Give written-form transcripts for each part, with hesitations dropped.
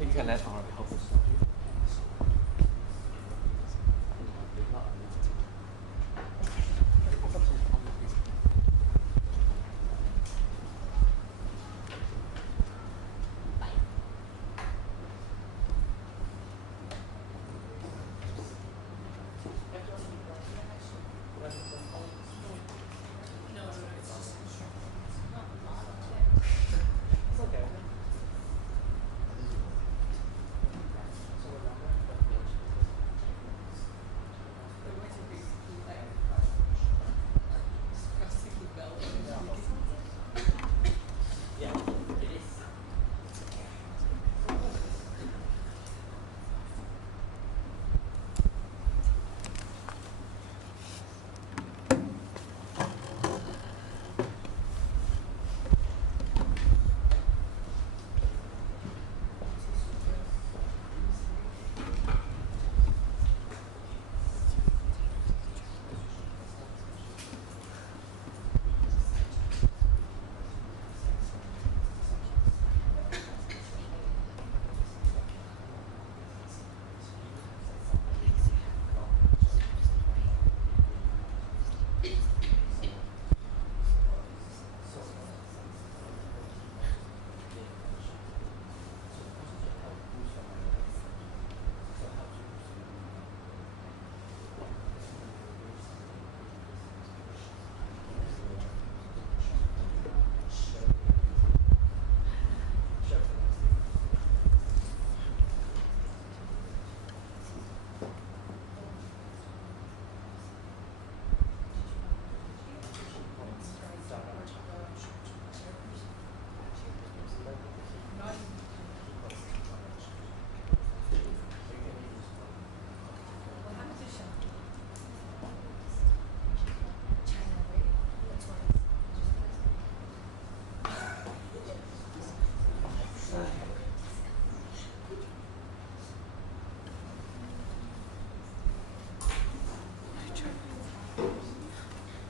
You can let our helpers.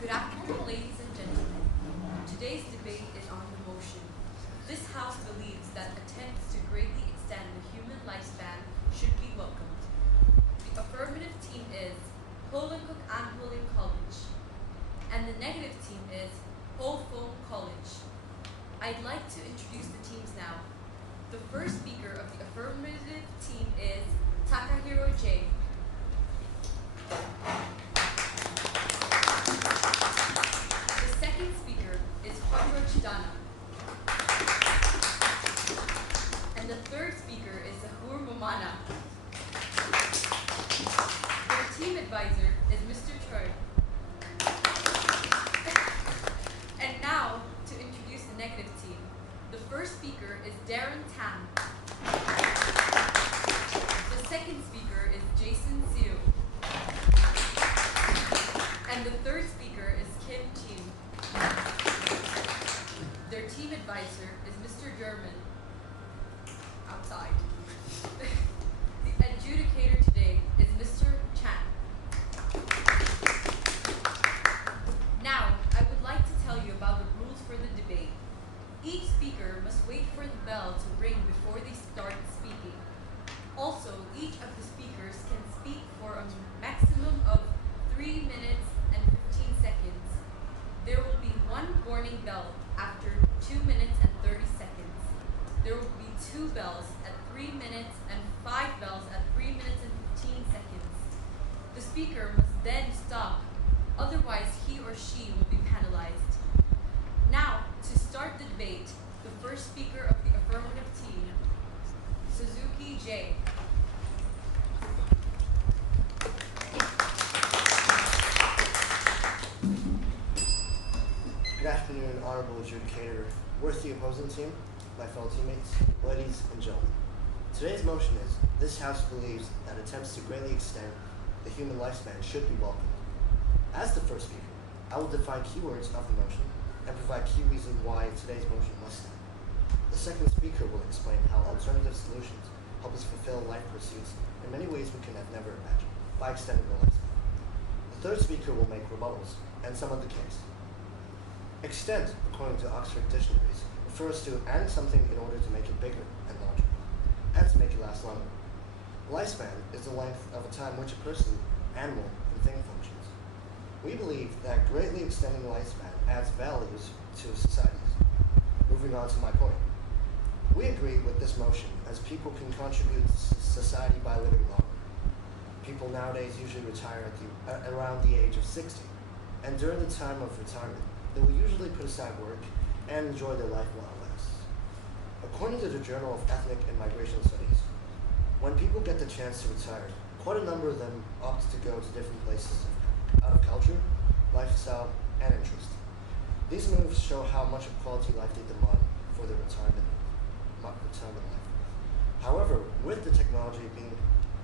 Good afternoon, ladies and gentlemen. Today's debate is on the motion. This House believes that attempts to greatly extend the human lifespan should be welcomed. The affirmative team is Holincook Anne College, and the negative team is Holfone College. I'd like to introduce the teams now. The first speaker of the affirmative team is Takahiro J. The second speaker is Hiro Chidana. And the third speaker is Zahur Momana. Their team advisor is Mr. Choi. And now, to introduce the negative team. The first speaker is Darren Tam. The second speaker is Jason Siu. And the third speaker is Kim Chim. Their team advisor is Mr. German, outside. The adjudicator today is Mr. Chan. Now, I would like to tell you about the rules for the debate. Each speaker must wait for the bell to ring before they start speaking. Also, each of the speakers can speak for a maximum of 3 minutes and 15 seconds. There will be one warning bell after 2 minutes and 30 seconds. There will be 2 bells at 3 minutes and 5 bells at 3 minutes and 15 seconds. The speaker must then stop, otherwise he or she will be penalized. Now, to start the debate, the first speaker of the affirmative team, Suzuki J. Good afternoon, honorable adjudicator, worthy opposing team, my fellow teammates, ladies and gentlemen. Today's motion is, this House believes that attempts to greatly extend the human lifespan should be welcomed. As the first speaker, I will define keywords of the motion and provide key reasons why today's motion must stand. The second speaker will explain how alternative solutions help us fulfill life pursuits in many ways we could have never imagined by extending the lifespan. The third speaker will make rebuttals and sum up the case. Extend, according to Oxford dictionaries, refers to adding something in order to make it bigger and larger. and to make it last longer. Lifespan is the length of a time which a person, animal, and thing functions. We believe that greatly extending lifespan adds values to societies. Moving on to my point. We agree with this motion as people can contribute to society by living longer. People nowadays usually retire around the age of 60, and during the time of retirement, they will usually put aside work and enjoy their life while it lasts. According to the Journal of Ethnic and Migration Studies, when people get the chance to retire, quite a number of them opt to go to different places out of culture, lifestyle, and interest. These moves show how much of quality life they demand for their retirement life. However, with the technology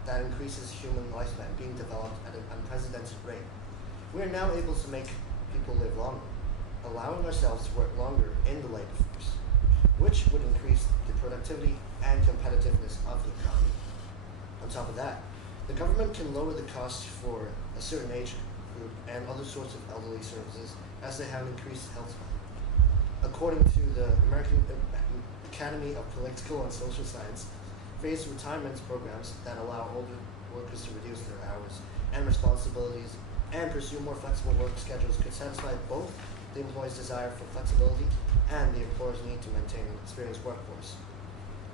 that increases human lifespan being developed at an unprecedented rate, we are now able to make people live longer, allowing ourselves to work longer in the labor force, which would increase the productivity and competitiveness of the economy. On top of that, the government can lower the cost for a certain age group and other sorts of elderly services as they have increased health span. According to the American Academy of Political and Social Science, phased retirement programs that allow older workers to reduce their hours and responsibilities and pursue more flexible work schedules could satisfy both the employee's desire for flexibility and the employer's need to maintain an experienced workforce.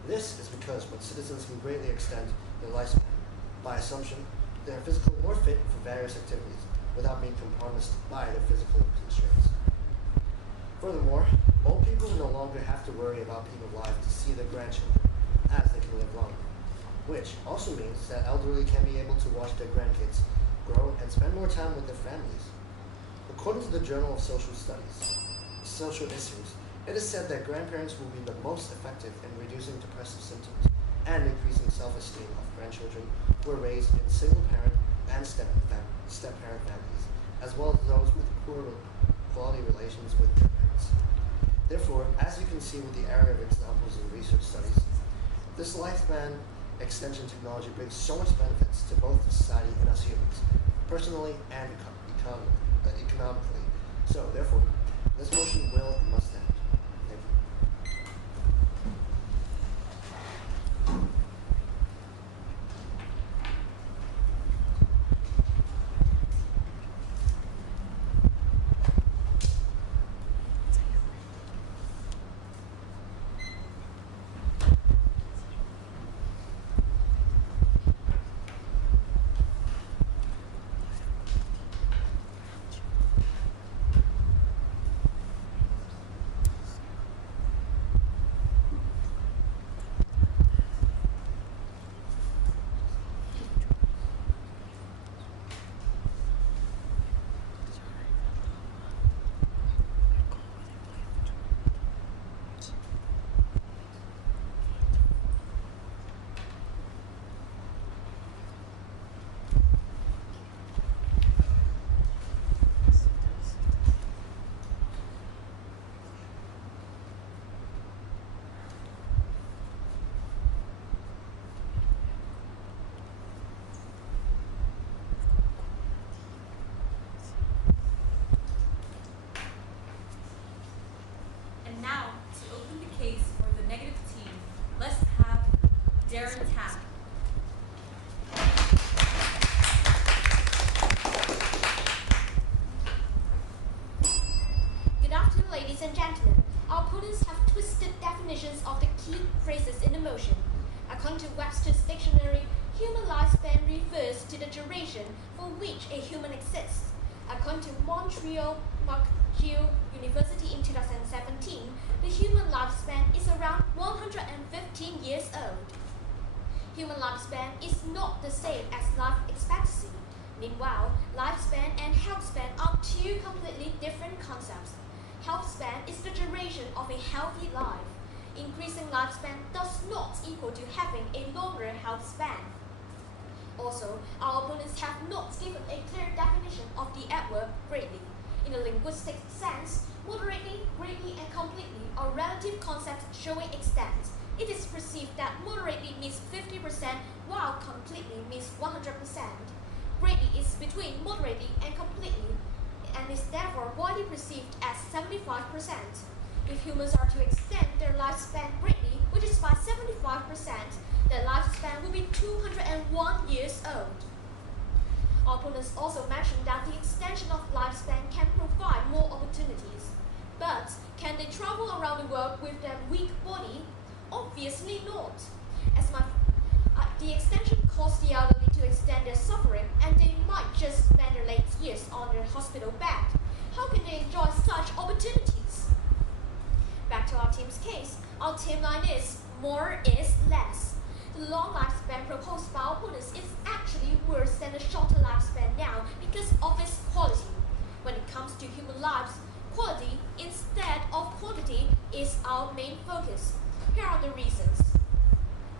This is because when citizens can greatly extend their lifespan, by assumption, they are physically more fit for various activities without being compromised by their physical constraints. Furthermore, old people no longer have to worry about being alive to see their grandchildren, as they can live longer, which also means that elderly can be able to watch their grandkids grow and spend more time with their families. According to the Journal of Social Issues, it is said that grandparents will be the most effective in reducing depressive symptoms and increasing self-esteem of grandchildren who are raised in single-parent and step-parent families, as well as those with poor quality relations with their parents. Therefore, as you can see with the array of examples in research studies, this lifespan extension technology brings so much benefits to both society and us humans, personally and economically. So, therefore, this motion will and must stand. Thank you. And now, to open the case for the negative team, let's have Darren Tapp. Good afternoon, ladies and gentlemen. Our opponents have twisted definitions of the key phrases in the motion. According to Webster's dictionary, human lifespan refers to the duration for which a human exists. According to Montreal McGill University in 2017, the human lifespan is around 115 years old. Human lifespan is not the same as life expectancy. Meanwhile, lifespan and health span are two completely different concepts. Health span is the duration of a healthy life. Increasing lifespan does not equal to having a longer health span. Also, our opponents have not given a clear definition of the adverb greatly. In a linguistic sense, moderately, greatly, and completely are relative concepts showing extent. It is perceived that moderately means 50%, while completely means 100%. Greatly is between moderately and completely, and is therefore widely perceived as 75%. If humans are to extend their lifespan greatly, which is by 75%, their lifespan will be 201 years old. Opponents also mentioned that the extension of lifespan can provide more opportunities. But can they travel around the world with their weak body? Obviously not. The extension caused the elderly to extend their suffering, and they might just spend their late years on their hospital bed. How can they enjoy such opportunities? Back to our team's case. Our team line is more is less. The long lifespan proposed by opponents is actually worse than the shorter lifespan now because of its quality. When it comes to human lives, quality instead of quantity is our main focus. Here are the reasons.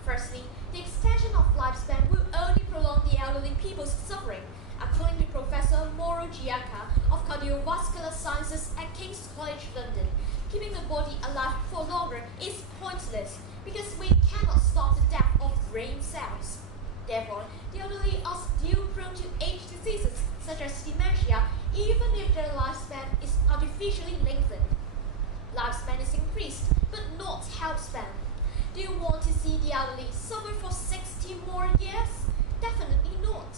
Firstly, the extension of lifespan will only prolong the elderly people's suffering. According to Professor Mauro Giacca of Cardiovascular Sciences at King's College London, keeping the body alive for longer is pointless because we cannot stop the death of brain cells. Therefore, the elderly are still prone to age diseases such as dementia, even if their lifespan is artificially lengthened. Lifespan is increased, but not health span. Do you want to see the elderly suffer for 60 more years? Definitely not.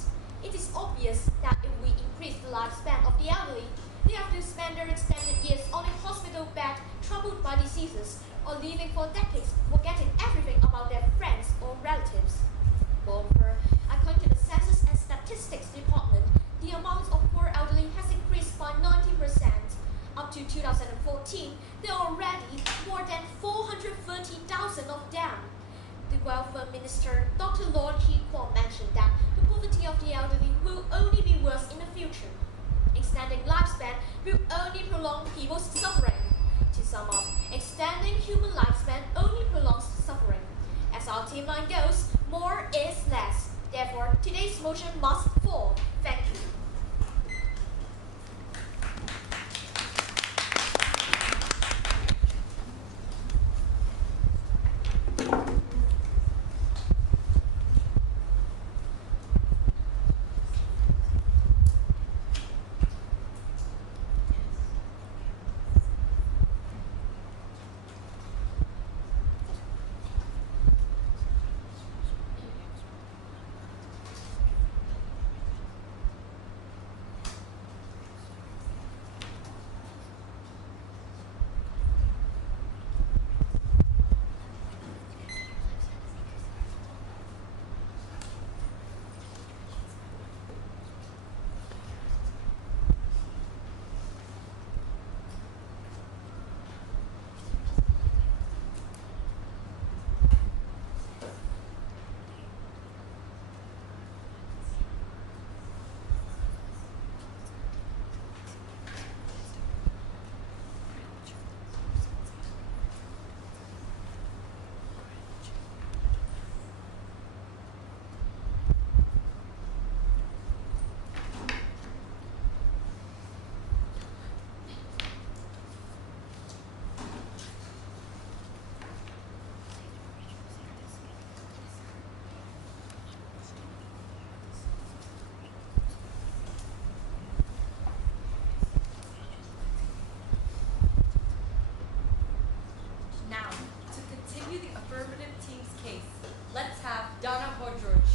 It is obvious that if we increase the lifespan of the elderly, they have to spend their extended years on a hospital bed troubled by diseases or living for decades forgetting everything about their friends or relatives. Moreover, according to the Census and Statistics Department, the amount of poor elderly has increased by 90%. Up to 2014, there are already more than 430,000 of them. The Welfare Minister, Dr. Lord Chi Kwok, mentioned that the poverty of the elderly will only be worse in the future. Extending lifespan will only prolong people's suffering. To sum up, extending human lifespan only prolongs suffering. As our team line goes, more is less. Therefore, today's motion must fall. Thank you. Now, to continue the affirmative team's case, let's have Donna Hodgeorge.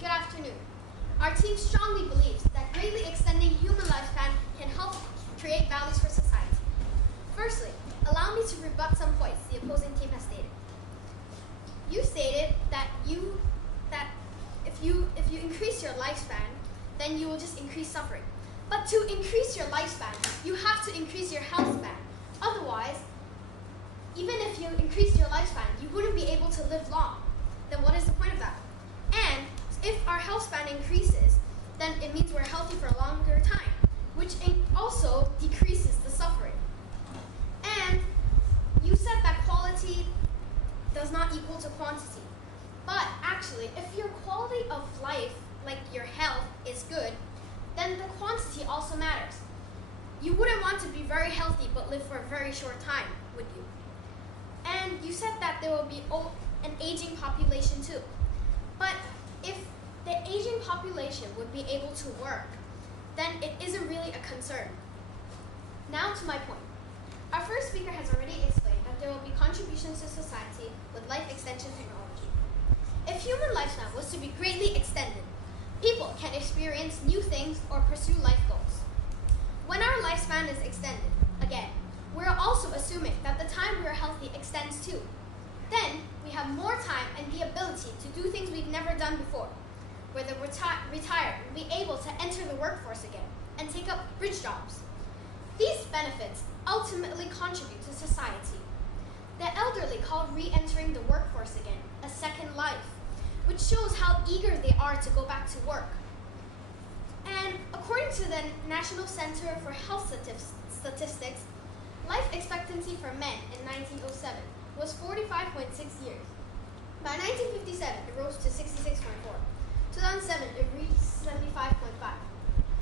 Good afternoon. Our team strongly believes that greatly extending human lifespan can help create values for society. Firstly, allow me to rebut some points the opposing team has stated. You stated that if you increase your lifespan, then you will just increase suffering. But to increase your lifespan, you have to increase your health span. Otherwise, even if you increase your lifespan, you wouldn't be able to live long. Then what is the point of that? And if our health span increases, then it means we're healthy for a longer time, which also decreases the suffering. And you said that quality does not equal to quantity. But actually, if your quality of life, like your health, is good, then the quantity also matters. You wouldn't want to be very healthy but live for a very short time, would you? And you said that there will be an aging population too. But if the aging population would be able to work, then it isn't really a concern. Now to my point. Our first speaker has already explained that there will be contributions to society with life extension technology. If human lifespan was to be greatly extended, people can experience new things or pursue life goals. When our lifespan is extended, again, we're also assuming that the time we are healthy extends too. Then, we have more time and the ability to do things we've never done before. Whether retired, we'll be able to enter the workforce again and take up bridge jobs. These benefits ultimately contribute to society. The elderly call re-entering the workforce again a second life, which shows how eager they are to go back to work. And according to the National Center for Health Statistics, life expectancy for men in 1907 was 45.6 years. By 1957, it rose to 66.4. 2007, it reached 75.5.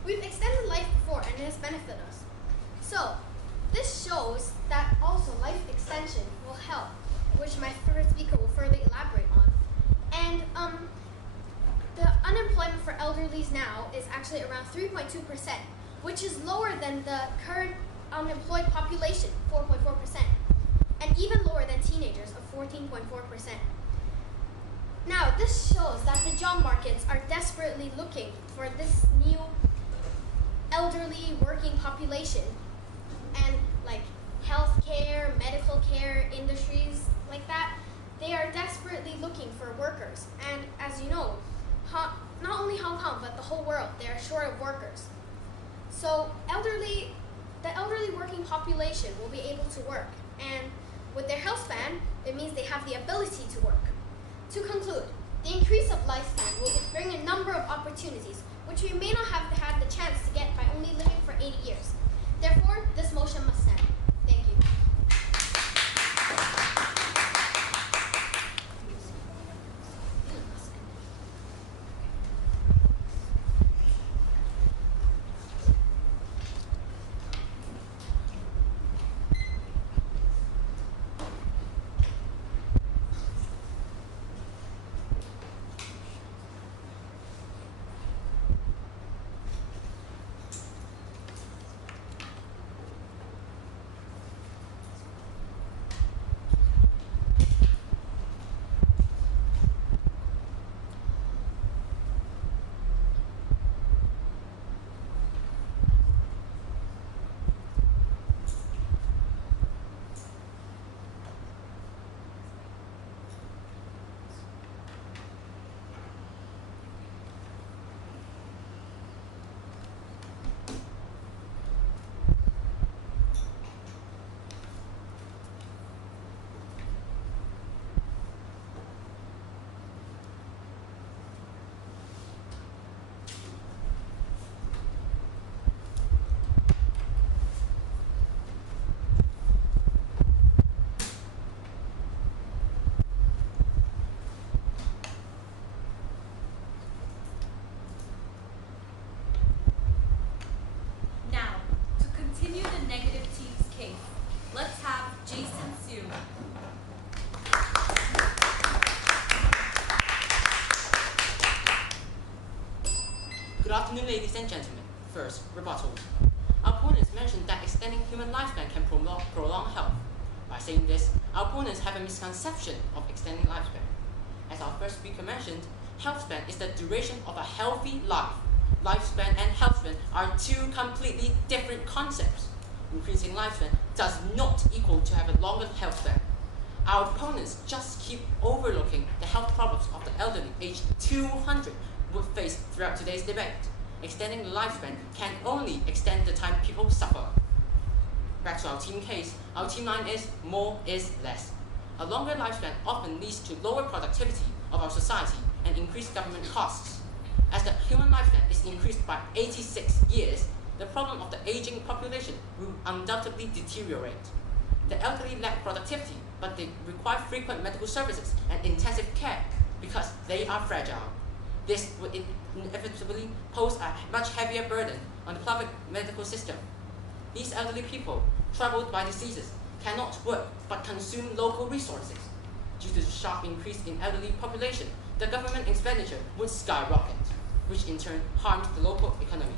We've extended life before and it has benefited us. So, this shows that also life extension will help, which my first speaker will further elaborate on. And the unemployment for elderlies now is actually around 3.2%, which is lower than the current unemployed population, 4.4%, and even lower than teenagers of 14.4%. Now, this shows that the job markets are desperately looking for this new elderly working population, and like healthcare, medical care industries like that, they are desperately looking for workers. And as you know, not only Hong Kong, but the whole world, they are short of workers. So the elderly working population will be able to work, and with their health span, it means they have the ability to work. To conclude, the increase of lifespan will bring a number of opportunities which we may not have had the chance to get by only living for 80 years. Therefore, this motion must stand. Thank you. Good afternoon, ladies and gentlemen. First, rebuttals. Our opponents mentioned that extending human lifespan can prolong health. By saying this, our opponents have a misconception of extending lifespan. As our first speaker mentioned, health span is the duration of a healthy life. Lifespan and health span are two completely different concepts. Increasing lifespan does not equal to have a longer health span. Our opponents just keep overlooking the health problems of the elderly aged 200 would face throughout today's debate. Extending the lifespan can only extend the time people suffer. Back to our team case, our team line is more is less. A longer lifespan often leads to lower productivity of our society and increased government costs. As the human lifespan is increased by 86 years, the problem of the aging population will undoubtedly deteriorate. The elderly lack productivity, but they require frequent medical services and intensive care because they are fragile. This would inevitably pose a much heavier burden on the public medical system. These elderly people, troubled by diseases, cannot work but consume local resources. Due to the sharp increase in elderly population, the government expenditure would skyrocket, which in turn harms the local economy.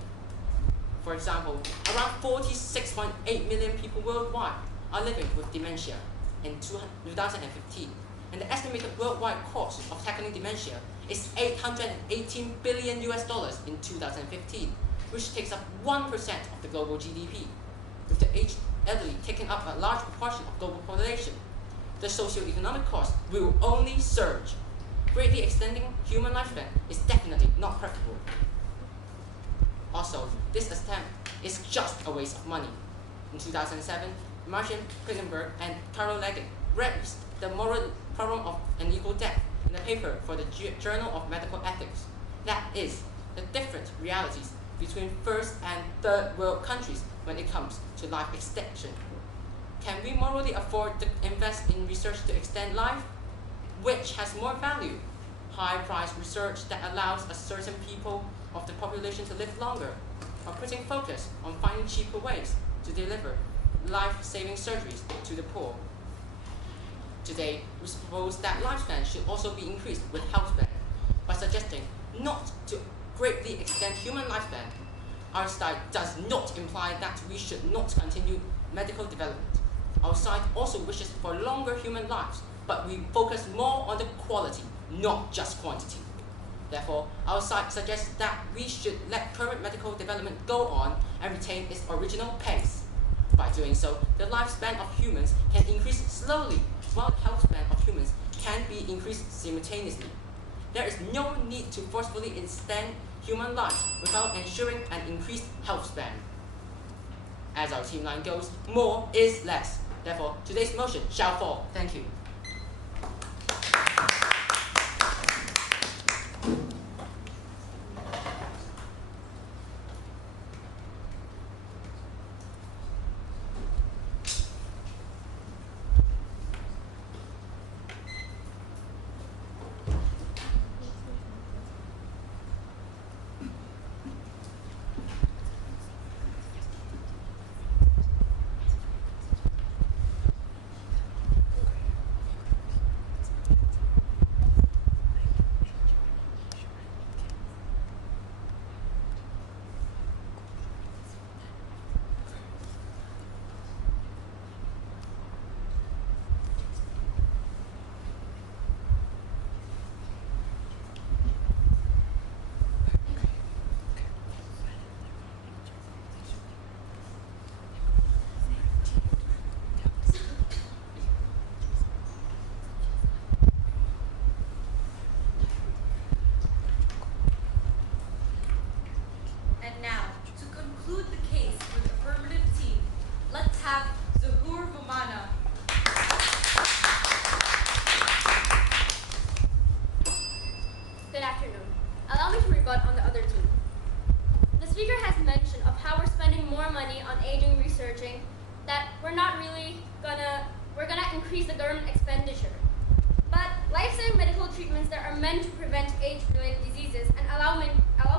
For example, around 46.8 million people worldwide are living with dementia in 2015, and the estimated worldwide cost of tackling dementia is $818 billion in 2015, which takes up 1% of the global GDP. With the aged elderly taking up a large proportion of global population, the socio-economic cost will only surge. Greatly extending human lifespan is definitely not preferable. Also, this attempt is just a waste of money. In 2007, Martin Klingenberg and Carol Leggett raised the moral problem of unequal death in a paper for the Journal of Medical Ethics. That is, the different realities between first and third world countries when it comes to life extension. Can we morally afford to invest in research to extend life? Which has more value? High-priced research that allows a certain people of the population to live longer, or putting focus on finding cheaper ways to deliver life-saving surgeries to the poor? Today, we propose that lifespan should also be increased with healthspan by suggesting not to greatly extend human lifespan. Our side does not imply that we should not continue medical development. Our side also wishes for longer human lives, but we focus more on the quality, not just quantity. Therefore, our side suggests that we should let current medical development go on and retain its original pace. By doing so, the lifespan of humans can increase slowly, while the health span of humans can be increased simultaneously. There is no need to forcefully extend human lives without ensuring an increased health span. As our team line goes, more is less. Therefore, today's motion shall fall. Thank you. And now, to conclude the case for the affirmative team, let's have Zahur Vamana. Good afternoon. Allow me to rebut on the other team. The speaker has mentioned of how we're spending more money on aging researching, that we're gonna increase the government expenditure. But life-saving medical treatments that are meant to prevent age-related diseases and allow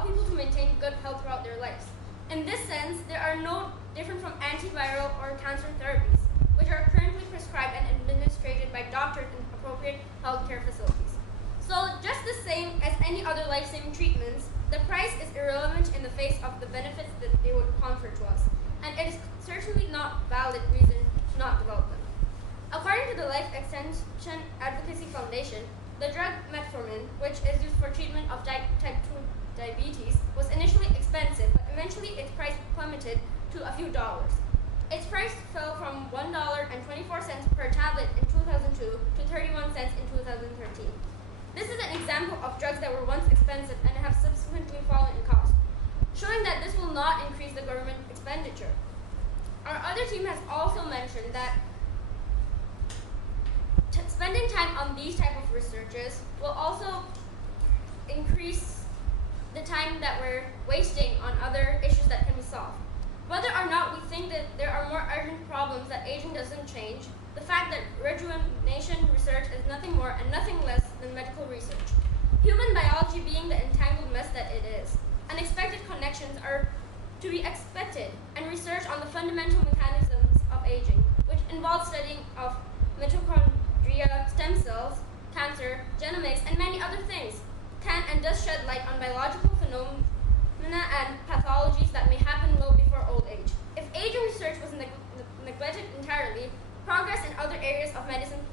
people to maintain good health throughout their lives. In this sense, they are no different from antiviral or cancer therapies, which are currently prescribed and administered by doctors in appropriate healthcare facilities. So just the same as any other life-saving treatments, the price is irrelevant in the face of the benefits that they would confer to us, and it is certainly not valid reason to not develop them. According to the Life Extension Advocacy Foundation, the drug metformin, which is used for treatment of type 2 diabetes, was initially expensive, but eventually its price plummeted to a few dollars. Its price fell from $1.24 per tablet in 2002 to 31 cents in 2013. This is an example of drugs that were once expensive and have subsequently fallen in cost, showing that this will not increase the government expenditure. Our other team has also mentioned that spending time on these type of researches will also increase the time that we're wasting on other issues that can be solved. Whether or not we think that there are more urgent problems that aging doesn't change, the fact that rejuvenation research is nothing more and nothing less than medical research. Human biology being the entangled mess that it is, unexpected connections are to be expected, and research on the fundamental mechanisms of aging, which involves studying of mitochondria, stem cells, cancer, genomics, and many other things, can and does shed light on biological phenomena and pathologies that may happen well before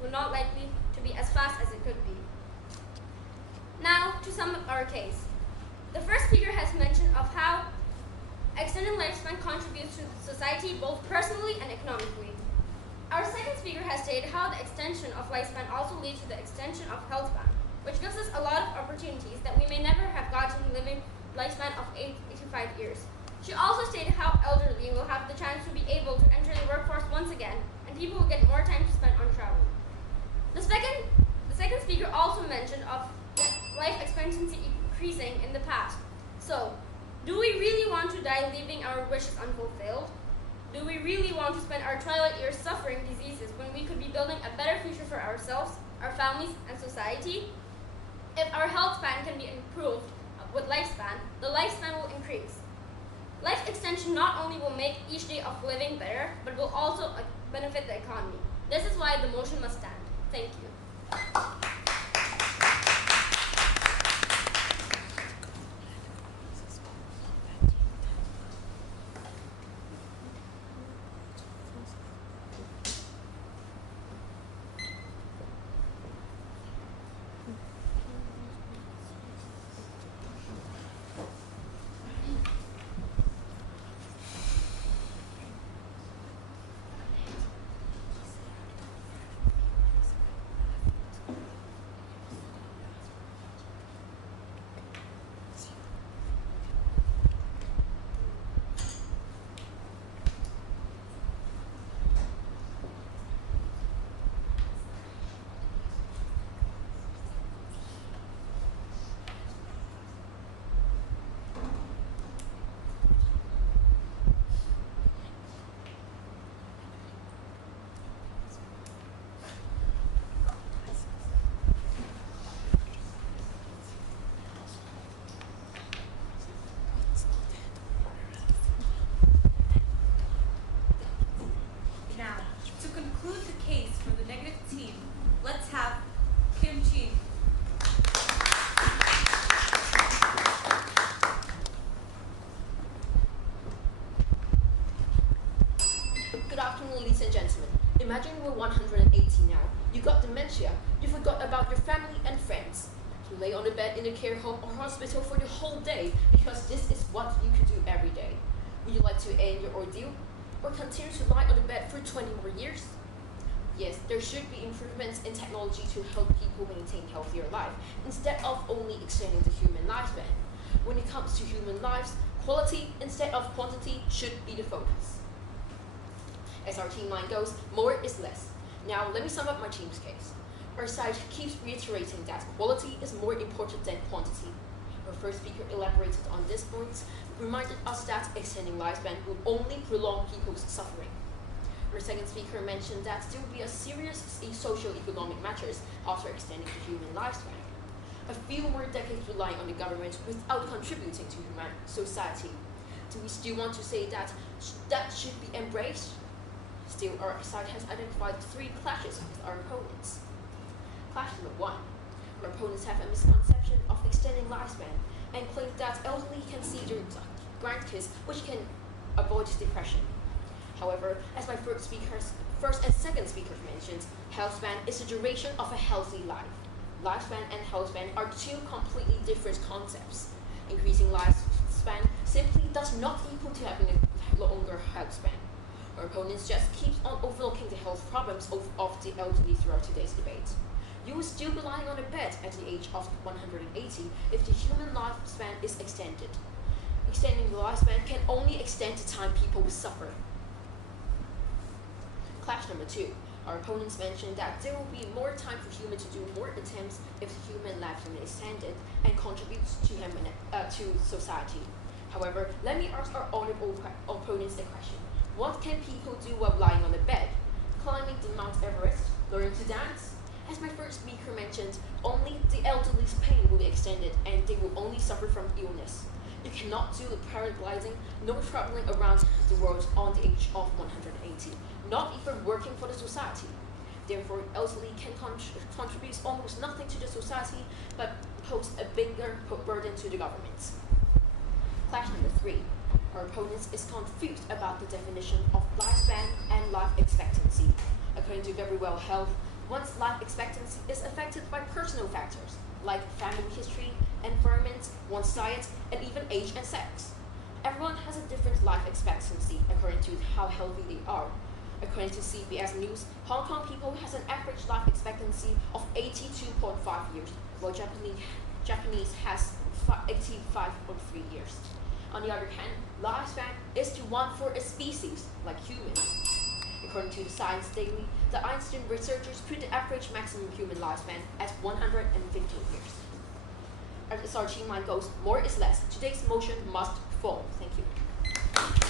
but not likely to be as fast as it could be. Now, to sum up our case. The first speaker has mentioned of how extended lifespan contributes to society both personally and economically. Our second speaker has stated how the extension of lifespan also leads to the extension of health span, which gives us a lot of opportunities that we may never have gotten living lifespan of 85 years. She also stated how elderly will have the chance to be able to enter the workforce once again, and people will get more time to spend on travel. The second speaker also mentioned of life expectancy increasing in the past. So, do we really want to die leaving our wishes unfulfilled? Do we really want to spend our twilight years suffering diseases when we could be building a better future for ourselves, our families, and society? If our health span can be improved with lifespan, the lifespan will increase. Life extension not only will make each day of living better, but will also benefit the economy. This is why the motion must stand. Thank you. Now, to conclude the case for the negative team, let's have Kim Chi. Good afternoon, ladies and gentlemen. Imagine we're 180 now. You got dementia. You forgot about your family and friends. You lay on the bed in a care home or hospital for the whole day because this is what you could do every day. Would you like to end your ordeal or continue to lie on the bed for 20 more years? Yes, there should be improvements in technology to help people maintain healthier life instead of only extending the human lifespan. When it comes to human lives, quality instead of quantity should be the focus. As our team line goes, more is less. Now let me sum up my team's case. Our side keeps reiterating that quality is more important than quantity. Our first speaker elaborated on this point, reminded us that extending lifespan will only prolong people's suffering. Our second speaker mentioned that there will be a serious socio-economic matters after extending the human lifespan. A few more decades relying on the government without contributing to human society. Do we still want to say that that should be embraced? Still, our side has identified 3 clashes with our opponents. Clash number 1. Our opponents have a misconception of extending lifespan and claim that elderly can see their grandkids, which can avoid depression. However, as my first and second speakers mentioned, health span is the duration of a healthy life. Lifespan and health span are 2 completely different concepts. Increasing lifespan simply does not equal to having a longer health span. Our opponents just keep on overlooking the health problems of the elderly throughout today's debate. You will still be lying on a bed at the age of 180 if the human lifespan is extended. Extending the lifespan can only extend the time people will suffer. Clash number 2. Our opponents mentioned that there will be more time for humans to do more attempts if the human lifespan is extended and contributes to society. However, let me ask our honorable opponents a question. What can people do while lying on the bed? Climbing the Mount Everest? Learning to dance? As my first speaker mentioned, only the elderly's pain will be extended and they will only suffer from illness. You cannot do the paragliding, nor traveling around the world on the age of 180, not even working for the society. Therefore, elderly can contribute almost nothing to the society, but pose a bigger burden to the government. Clash number 3. Our opponents is confused about the definition of lifespan and life expectancy. According to Very Well Health, One's life expectancy is affected by personal factors like family history, environment, one's diet, and even age and sex. Everyone has a different life expectancy according to how healthy they are. According to CBS News, Hong Kong people has an average life expectancy of 82.5 years, while Japanese has 85.3 years. On the other hand, lifespan is to one for a species, like humans. According to the Science Daily, the Einstein researchers put the average maximum human lifespan at 115 years. As our team mind goes, more is less. Today's motion must fall. Thank you.